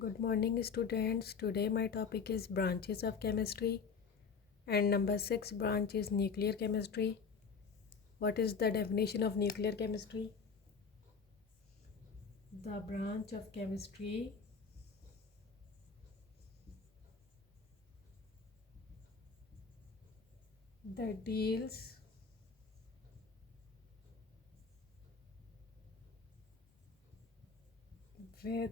Good morning, students. Today my topic is branches of chemistry, and number 6 branch is nuclear chemistry. What is the definition of nuclear chemistry? The branch of chemistry that deals with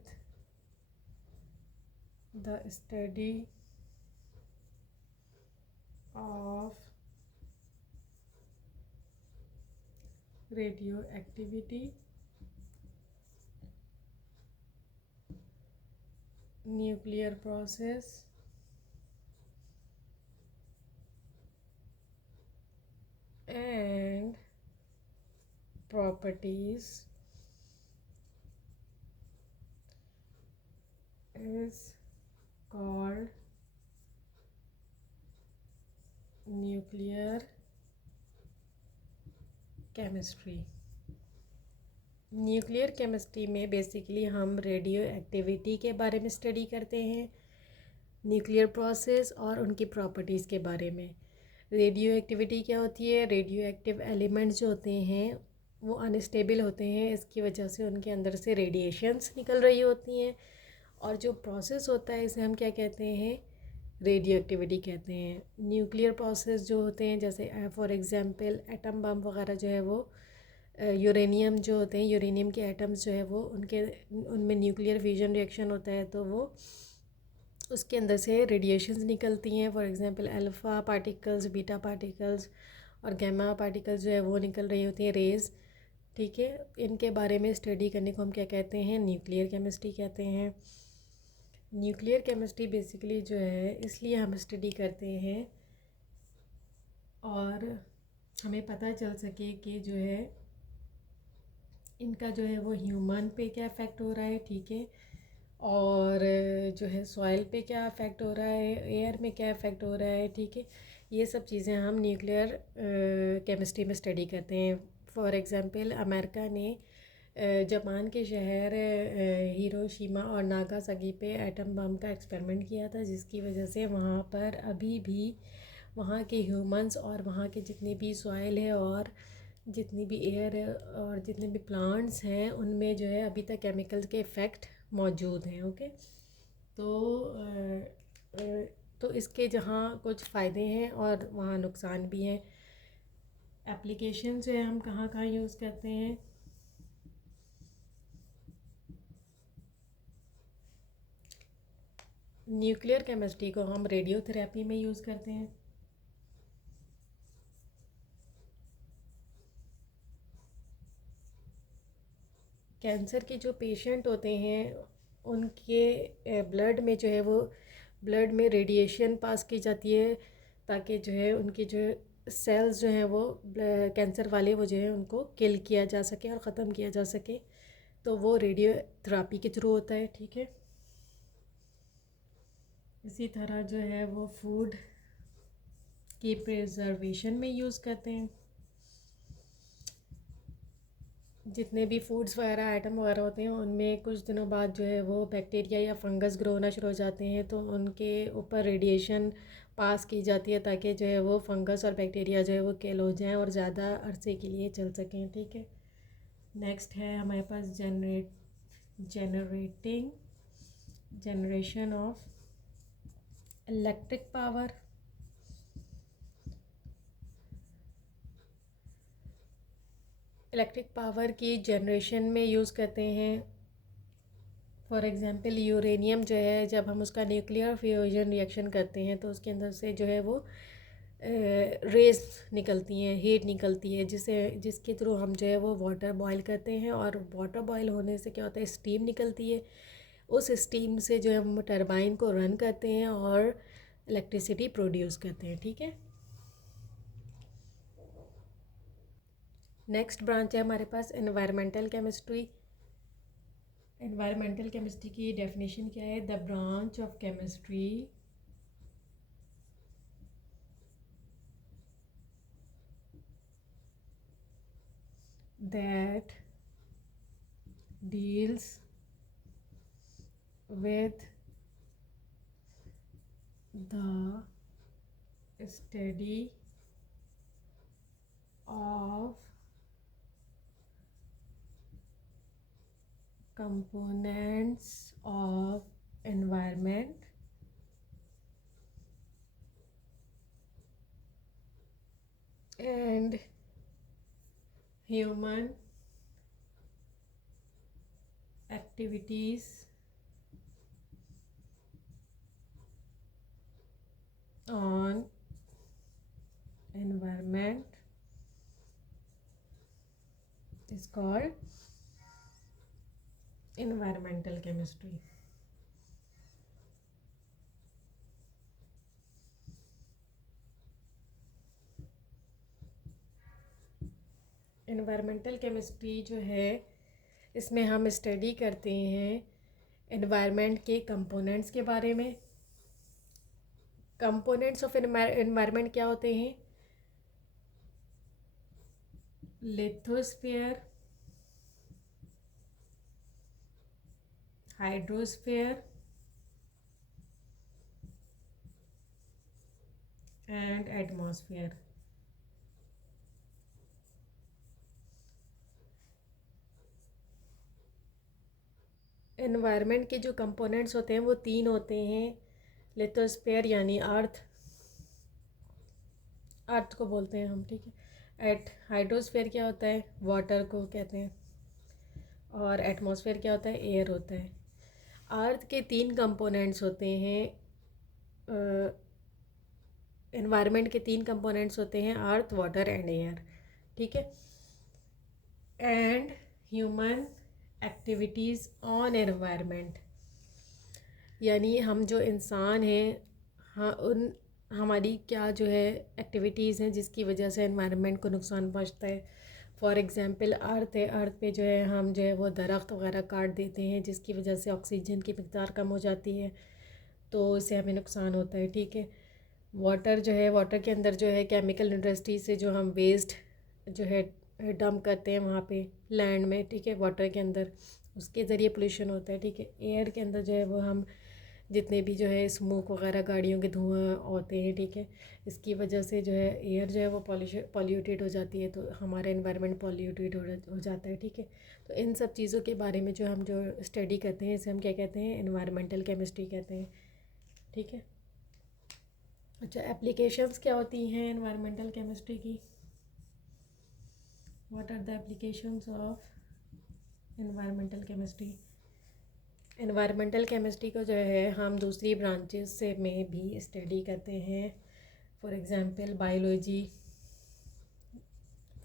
the study of radioactivity, nuclear process, and properties is called nuclear chemistry. Nuclear chemistry में basically हम radio activity के बारे में study करते हैं, nuclear process और उनकी properties के बारे में। रेडियो एक्टिविटी क्या होती है? रेडियो एक्टिव एलिमेंट्स जो होते हैं वो अनस्टेबल होते हैं, इसकी वजह से उनके अंदर से रेडिएशंस निकल रही होती हैं, और जो प्रोसेस होता है इसे हम क्या कहते हैं? रेडियो एक्टिविटी कहते हैं। न्यूक्लियर प्रोसेस जो होते हैं, जैसे फॉर एग्ज़ाम्पल एटम बम वगैरह जो है वो यूरेनियम जो होते हैं, यूरेनियम के एटम्स जो है वो उनमें न्यूक्लियर फ्यूजन रिएक्शन होता है, तो वो उसके अंदर से रेडिएशंस निकलती हैं। For example alpha particles, beta particles और गैमा पार्टिकल्स जो है वो निकल रही होती हैं, रेज़। ठीक है, इनके बारे में स्टडी करने को हम क्या कहते हैं? न्यूक्लियर केमिस्ट्री कहते हैं। न्यूक्लियर केमिस्ट्री बेसिकली जो है इसलिए हम स्टडी करते हैं और हमें पता चल सके कि जो है इनका जो है वो ह्यूमन पे क्या इफ़ेक्ट हो रहा है, ठीक है, और जो है सॉइल पे क्या इफ़ेक्ट हो रहा है, एयर में क्या इफ़ेक्ट हो रहा है, ठीक है। ये सब चीज़ें हम न्यूक्लियर केमिस्ट्री में स्टडी करते हैं। फॉर एग्ज़ाम्पल अमेरिका ने जापान के शहर हिरोशिमा और नागासाकी पे एटम बम का एक्सपेरिमेंट किया था, जिसकी वजह से वहाँ पर अभी भी वहाँ के ह्यूमंस और वहाँ के जितने भी सॉइल है और जितनी भी एयर है और जितने भी प्लांट्स हैं उनमें जो है अभी तक केमिकल्स के इफ़ेक्ट मौजूद हैं। ओके, तो तो इसके जहाँ कुछ फ़ायदे हैं और वहाँ नुकसान भी हैं। एप्लीकेशन जो है हम कहाँ कहाँ यूज़ करते हैं? न्यूक्लियर केमिस्ट्री को हम रेडियोथेरेपी में यूज़ करते हैं। कैंसर के जो पेशेंट होते हैं उनके ब्लड में जो है वो ब्लड में रेडिएशन पास की जाती है, ताकि जो है उनकी जो सेल्स जो हैं वो कैंसर वाले वो जो है उनको किल किया जा सके और ख़त्म किया जा सके, तो वो रेडियोथेरापी के थ्रू होता है। ठीक है, इसी तरह जो है वो फूड की प्रिजर्वेशन में यूज़ करते हैं। जितने भी फूड्स वगैरह आइटम वगैरह होते हैं उनमें कुछ दिनों बाद जो है वो बैक्टीरिया या फंगस ग्रो होना शुरू हो जाते हैं, तो उनके ऊपर रेडिएशन पास की जाती है ताकि जो है वो फंगस और बैक्टीरिया जो है वो किल हो जाएं और ज़्यादा अरसे के लिए चल सकें। ठीक है, नेक्स्ट है हमारे पास generation of electric power. Electric power की जनरेशन में यूज़ करते हैं। फॉर एग्ज़ाम्पल यूरेनियम जो है जब हम उसका न्यूक्लियर फ्यूजन रिएक्शन करते हैं तो उसके अंदर से जो है वो रेस निकलती हैं, हीट निकलती है, जिसके थ्रू हम जो है वो वाटर बॉयल करते हैं, और वाटर बॉयल होने से क्या होता है? स्टीम निकलती है। उस स्टीम से जो है हम टरबाइन को रन करते हैं और इलेक्ट्रिसिटी प्रोड्यूस करते हैं। ठीक है, नेक्स्ट ब्रांच है हमारे पास एनवायरमेंटल केमिस्ट्री। एनवायरमेंटल केमिस्ट्री की डेफिनेशन क्या है? The branch of chemistry that deals with the study of components of environment and human activities on environment is called environmental chemistry. Environmental chemistry जो है इसमें हम study करते हैं एनवायरनमेंट के कंपोनेंट्स के बारे में। कंपोनेंट्स ऑफ एनवायरनमेंट क्या होते हैं? Lithosphere, hydrosphere and atmosphere. Environment के जो कंपोनेंट्स होते हैं वो तीन होते हैं। लिथोस्फीयर यानी अर्थ को बोलते हैं हम, ठीक है। हाइड्रोस्फीयर क्या होता है? वाटर को कहते हैं। और एटमॉस्फेयर क्या होता है? एयर होता है। अर्थ के तीन कंपोनेंट्स होते हैं। एनवायरनमेंट के तीन कंपोनेंट्स होते हैं, अर्थ, वाटर एंड एयर, ठीक है। And human activities on environment, यानी हम जो इंसान हैं, हाँ, उन हमारी क्या जो है एक्टिविटीज़ हैं जिसकी वजह से एनवायरनमेंट को नुकसान पहुंचता है। फॉर एग्ज़ाम्पल अर्थ है, अर्थ पे जो है हम जो है वो दरख्त वगैरह काट देते हैं जिसकी वजह से ऑक्सीजन की मिक़दार कम हो जाती है, तो इससे हमें नुकसान होता है, ठीक है। वाटर जो है, वाटर के अंदर जो है केमिकल इंडस्ट्री से जो हम वेस्ट जो है डंप करते हैं वहाँ पे लैंड में, ठीक है, वाटर के अंदर, उसके ज़रिए पोल्यूशन होता है, ठीक है। एयर के अंदर जो है वो हम जितने भी जो है स्मोक वगैरह गाड़ियों के धुआं होते हैं, ठीक है, इसकी वजह से जो है एयर जो है वो पॉल्यूटेड हो जाती है, तो हमारा एनवायरनमेंट पॉल्यूटेड हो जाता है, ठीक है। तो इन सब चीज़ों के बारे में जो हम जो स्टडी करते हैं इसे हम क्या कहते हैं? एनवायरमेंटल केमिस्ट्री कहते हैं, ठीक है। अच्छा, एप्लीकेशंस क्या होती हैं एनवायरमेंटल केमिस्ट्री की? What are the applications of environmental chemistry? Environmental chemistry को जो है हम दूसरी ब्रांचेस से में भी स्टडी करते हैं। फॉर एग्ज़ाम्पल बायोलॉजी,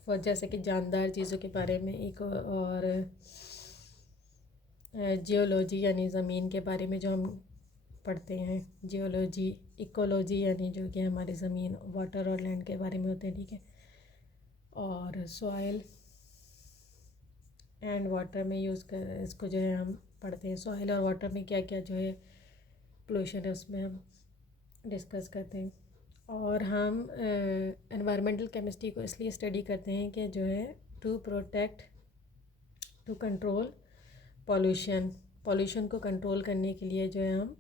फॉर जैसे कि जानदार चीज़ों के बारे में एक, और जियोलॉजी यानी ज़मीन के बारे में जो हम पढ़ते हैं, जियोलॉजी। इकोलॉजी यानी जो कि हमारी ज़मीन, वाटर और लैंड के बारे में होते हैं, ठीक है। और सॉइल एंड वाटर में यूज़ कर इसको जो है हम पढ़ते हैं। सॉइल और वाटर में क्या क्या जो है पोल्यूशन है उसमें हम डिस्कस करते हैं। और हम एनवायरमेंटल केमिस्ट्री को इसलिए स्टडी करते हैं कि जो है to protect, to control pollution को कंट्रोल करने के लिए जो है हम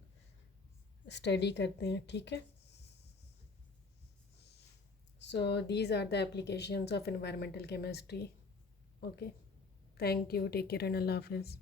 स्टडी करते हैं, ठीक है। So these are the applications of environmental chemistry. Okay, thank you, take care and अल्लाह हाफिज़।